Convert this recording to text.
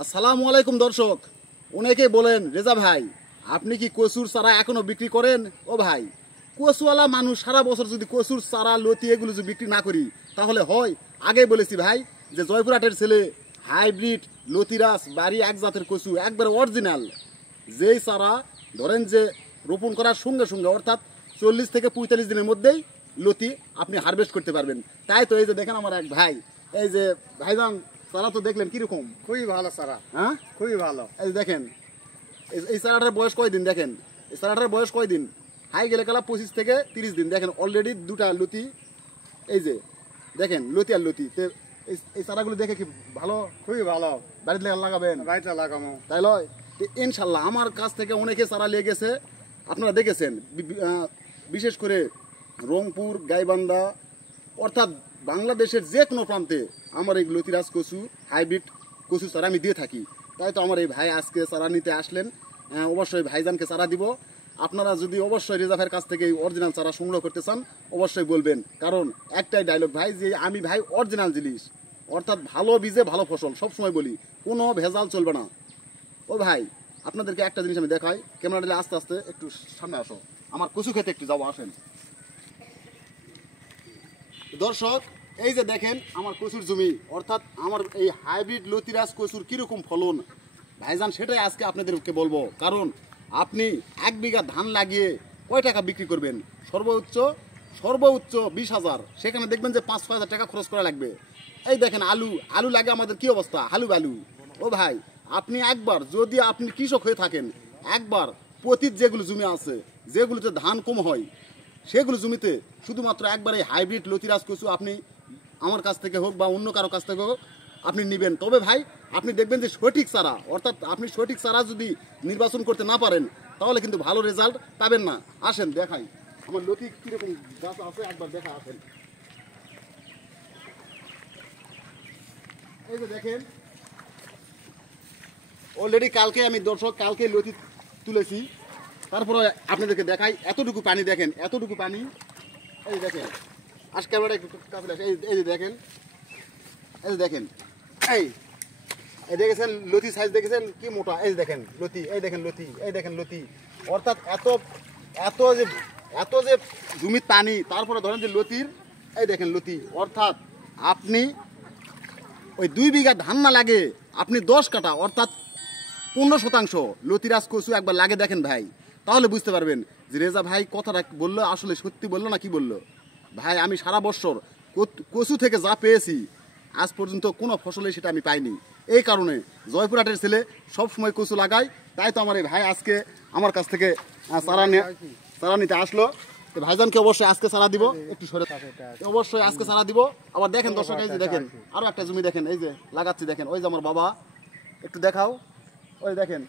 আসসালামু আলাইকুম দর্শক। অনেকেই বলেন রেজা ভাই আপনি কি কচুর চারা এখনো বিক্রি করেন? ও ভাই, কচুওয়ালা মানুষ সারা বছর যদি কচুর চারা লতি এগুলো যদি বিক্রি না করি তাহলে হয়? আগেই বলেছি ভাই যে জয়পুরহাটের ছেলে হাইব্রিড লতিরাস বাড়ি এক জাতের কচু একবারে অরিজিনাল, যেই চারা ধরেন যে রোপণ করার সঙ্গে সঙ্গে অর্থাৎ 40 থেকে 45 দিনের মধ্যেই লতি আপনি হারভেস্ট করতে পারবেন। তাই তো এই যে দেখেন আমার এক ভাই, এই যে ভাইজান চারা তো দেখলেন কিরকম, খুবই ভালো চারা। হ্যাঁ খুবই ভালো। এই যে দেখেন এই চারাটার বয়স কয়দিন, দেখেন এই চারাটার বয়স কয়দিন, হাই গেলে কালা 25 থেকে 30 দিন। দেখেন অলরেডি দুটা লতি, এই যে দেখেন লতি আর লতি। এই চারাগুলো দেখে কি ভালো? খুবই ভালো। বাড়িতে লাগাবেন? বাড়িতে লাগাবো। তাই লয়? ইনশাল্লাহ আমার কাছ থেকে অনেকে চারা নিয়ে গেছে, আপনারা দেখেছেন। বিশেষ করে রংপুর, গাইবান্ধা অর্থাৎ বাংলাদেশের যে কোনো প্রান্তে আমার এই লতিরাজ কচু হাইব্রিড কচু চারা আমি দিয়ে থাকি। তাই তো আমার এই ভাই আজকে চারা নিতে আসলেন, অবশ্যই ভাইজানকে চারা দিব। আপনারা যদি অবশ্যই রেজা ভাইয়ের কাছ থেকে অরিজিনাল চারা সংগ্রহ করতে চান অবশ্যই বলবেন, কারণ একটাই ডায়লগ ভাই যে আমি ভাই অরিজিনাল জিনিস অর্থাৎ ভালো বীজে ভালো ফসল সবসময় বলি, কোনো ভেজাল চলবে না। ও ভাই আপনাদেরকে একটা জিনিস আমি দেখাই, ক্যামেরা দিলে আস্তে আস্তে একটু সামনে আসো, আমার কচু খেতে একটু যাবো, আসেন দর্শক। এই যে দেখেন আমার কচুর জমি অর্থাৎ আমার এই হাইব্রিড লতিরাজ কচুর কিরকম ফলন ভাইজান সেটাই আজকে আপনাদেরকে বলবো। কারণ আপনি 1 বিঘা ধান লাগিয়ে কয় টাকা বিক্রি করবেন? সর্বোচ্চ 20,000, সেখানে দেখবেন যে 5-6 হাজার টাকা খরচ করা লাগবে। এই দেখেন আলু লাগে আমাদের কি অবস্থা, আলু। ও ভাই আপনি একবার যদি আপনি কৃষক হয়ে থাকেন, একবার পতিত যেগুলো জমি আছে যেগুলোতে ধান কম হয় সেগুলো জমিতে শুধুমাত্র একবার এই হাইব্রিড লতিরাজ কচু আপনি আমার কাছ থেকে হোক বা অন্য কারো কাছ থেকে হোক আপনি নেবেন। তবে ভাই আপনি দেখবেন যে সঠিক চারা, অর্থাৎ আপনি সঠিক চারা যদি নির্বাচন করতে না পারেন তাহলে কিন্তু ভালো রেজাল্ট পাবেন না। আসেন দেখাই আমার লতি কিরকম গাছ আছে, একবার দেখা। আসেন এই যে দেখেন অলরেডি কালকে আমি দর্শক কালকে লতি তুলেছি, তারপরে আপনাদেরকে দেখাই। এতটুকু পানি দেখেন, এতটুকু পানি। এই দেখেন আজ ক্যামেরাটা একটু কাছে আসে, এই যে দেখেন, এই যে দেখেন, এই দেখেছেন লতি সাইজ দেখেছেন কি মোটা। এই দেখেন লতি, এই দেখেন লতি, এই দেখেন লতি। অর্থাৎ এত যে জমির পানি, তারপরে ধরেন যে লতির, এই দেখেন লতি। অর্থাৎ আপনি ওই 2 বিঘা ধান না লাগে আপনি 10 কাঠা অর্থাৎ 15% লতিরাজ কচু একবার লাগে দেখেন ভাই, তাহলে বুঝতে পারবেন যে রেজা ভাই কথাটা বললো আসলে সত্যি বললো না কি বললো। ভাই আমি সারা বছর কচু থেকে যা পেয়েছি আজ পর্যন্ত কোনো ফসলে সেটা আমি পাইনি। এই কারণে জয়পুরহাটের ছেলে সব সময় কচু লাগাই। তাই তো আমার এই ভাই আজকে আমার কাছ থেকে চারা নিতে আসলো। তো ভাইজানকে অবশ্যই আজকে চারা দিব, একটু সরে অবশ্যই আজকে চারা দিব। আবার দেখেন দর্শক, এই যে দেখেন আরো একটা জমি দেখেন, এই যে লাগাচ্ছি দেখেন, ওই যে আমার বাবা, একটু দেখাও, ওই দেখেন